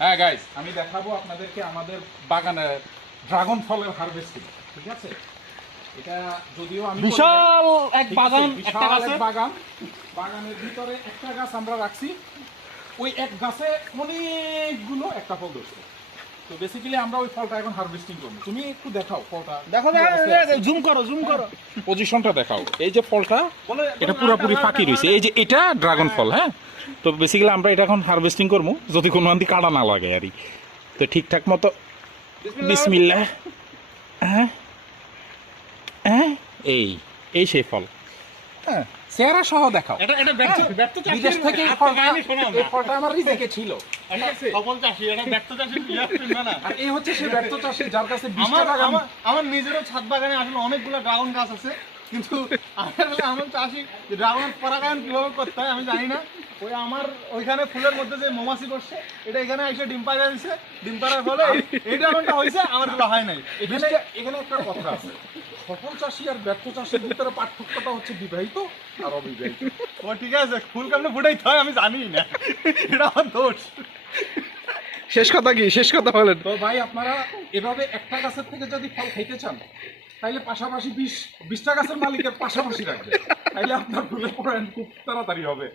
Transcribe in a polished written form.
হ্যাঁ গাইস, আমি দেখাবো আপনাদেরকে আমাদের বাগানে ড্রাগন ফলের হারভেস্টিং। ঠিক আছে, এটা যদিও আমি বিশাল এক বাগান, একটা বিশাল গাছে এক বাগান, বাগানের ভিতরে একটা গাছ আমরা রাখছি, ওই এক গাছে অনেকগুলো একটা ফল ধরছে। তো বেসিক্যালি আমরা ওই ফলটা এখন হারভেস্টিং করবো। তুমি একটু দেখাও ফলটা, দেখো, জুম করো, জুম করো, পজিশনটা দেখাও। এই যে ফলটা, এটা পুরোপুরি ফাঁকি রয়েছে। এই যে এটা ড্রাগন ফল। হ্যাঁ, তো বেসিক্যালি আমরা এটা এখন হারভেস্টিং করবো, যদি কোনো আন্দি কাটা না লাগে আর কি। তো ঠিকঠাক মতো বিসমিল্লাহ। হ্যাঁ হ্যাঁ, এই এই সেই ফল। হ্যাঁ, চেহারা সহ দেখাও। এটা বিদেশ থেকে এই ফলটা আমার রিজেকে ছিল। সফল চাষি, এটা ব্যর্থ চাষি না। আর এই হচ্ছে সেই ব্যর্থ চাষি যার কাছে 20টা বাগান। আমার নিজেরও ছাদ বাগানে আসলে অনেকগুলো ড্রাগন গাছ আছে, কিন্তু আসলে আমার চাষি ড্রাগনের পরাগায়ন কিভাবে করতে হয় আমি জানি না। ওই আমার ওইখানে ফুলের মধ্যে যে মৌমাছি করছে, এটা এখানে এসে ডিম পাড়া দিচ্ছে, ডিম পাড়ার ফলে এই ড্রাগনটা হয়েছে, আমার গুলো হয় নাই। এখানে একটা কথা আছে, সফল চাষি আর ব্যর্থ চাষির ভিতরে পার্থক্যটা হচ্ছে বিবাহিত আর অবিবাহিত। ও ঠিক আছে, ফুল কেমনে ফুটাইতে হয় আমি জানি না, এটা আমার দোষ। শেষ কথা কি, শেষ কথা বলেন। তো ভাই, আপনারা এভাবে একটা গাছের থেকে যদি ফল খাইতে চান, তাইলে পাশাপাশি 20টা গাছের মালিকের পাশাপাশি রাখবেন, তাইলে আপনার ফুলের পরায়ণ খুব তাড়াতাড়ি হবে।